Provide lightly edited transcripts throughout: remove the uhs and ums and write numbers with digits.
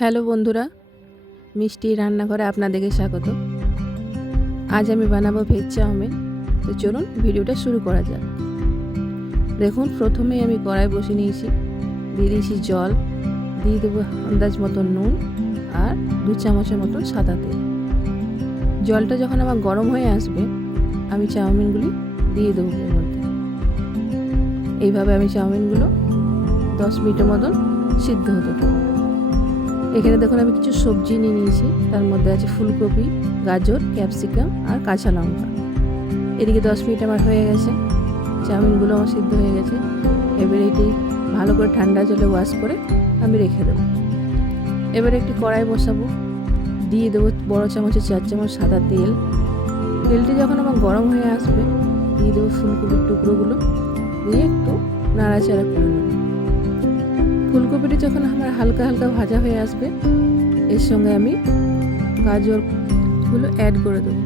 Hello বন্ধুরা, মিষ্টি রান্নাঘরে আপনাদেরকে স্বাগত। আজ আমি বানাবো ভেজ চাউমিন। তো চলুন ভিডিওটা শুরু করা যাক। দেখুন, প্রথমেই আমি কড়াই বসিয়ে নিয়েছি, দিয়ে দিয়েছি জল, দিয়ে দেবো আন্দাজ মতন নুন আর 2 চামচের মতন সাদা তেল। জলটা যখন আমার গরম হয়ে আসবে, আমি চাউমিনগুলি দিয়ে দেবো এর মধ্যে। এইভাবে আমি চাউমিনগুলো 10 মিনিটের মতন সিদ্ধ হতে দেবো। এখানে দেখুন আমি কিছু সবজি নিয়ে নিয়েছি, তার মধ্যে আছে ফুলকপি, গাজর, ক্যাপসিকাম আর কাঁচা লঙ্কা। এদিকে 10 মিনিট আমার হয়ে গেছে, চাউমিনগুলো আমার সিদ্ধ হয়ে গেছে। এবারে এটি ভালো করে ঠান্ডা জলে ওয়াশ করে আমি রেখে দেবো। এবারে একটি কড়াই বসাবো, দিয়ে দেবো বড় চামচে 4 চামচ সাদা তেল। তেলটি যখন আমার গরম হয়ে আসবে, দিয়ে দেবো ফুলকপির টুকরোগুলো, দিয়ে একটু নাড়াচাড়া করে নেবো। ফুলকপিটা যখন আমার হালকা হালকা ভাজা হয়ে আসবে, এর সঙ্গে আমি গাজরগুলো অ্যাড করে দেবো।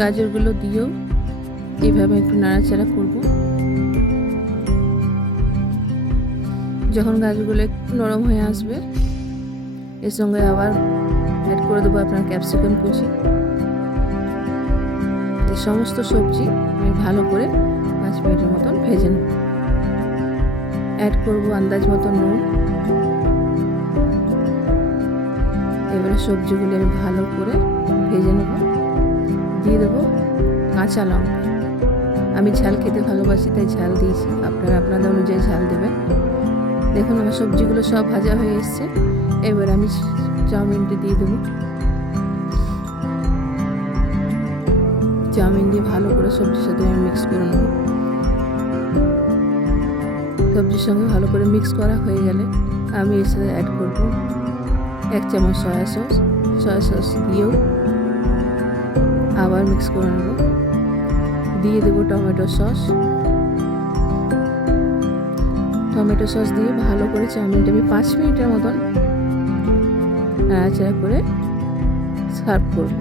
গাজরগুলো দিয়েও এইভাবে একটু নাড়াচাড়া করব। যখন গাজরগুলো একটু নরম হয়ে আসবে, এর সঙ্গে আবার অ্যাড করে দেবো আপনার ক্যাপসিকাম কুচি। এই সমস্ত সবজি আমি ভালো করে 5 মিনিটের মতন ভেজে নেব। অ্যাড করব আন্দাজ মতো নুন। এবারে সবজিগুলো আমি ভালো করে ভেজে নেব। দিয়ে দেবো কাঁচা লঙ্কা। আমি ঝাল খেতে ভালোবাসি, তাই ঝাল দিয়েছি, আপনারা আপনাদের অনুযায়ী ঝাল দেবেন। দেখুন আমার সবজিগুলো সব ভাজা হয়ে এসছে। এবার আমি চাউমিনটি দিয়ে দেবো। চাউমিন দিয়ে ভালো করে সবজির সাথে আমি মিক্স করে নেব। সবজির সঙ্গে ভালো করে মিক্স করা হয়ে গেলে আমি এর সাথে অ্যাড করব 1 চামচ সয়া সস দিয়েও আবার মিক্স করে নেব। দিয়ে দেবো টমেটো সস দিয়ে ভালো করে চাউমিনটা আমি 5 মিনিটের মতন নাড়াচাড়া করে সার্ভ করব।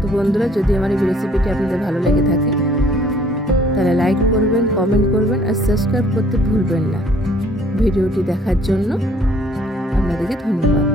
তো বন্ধুরা, যদি আমার এই রেসিপিটি আপনাদের ভালো লেগে থাকে তাহলে লাইক করবেন, কমেন্ট করবেন আর সাবস্ক্রাইব করতে ভুলবেন না। ভিডিওটি দেখার জন্য আপনাদেরকে ধন্যবাদ।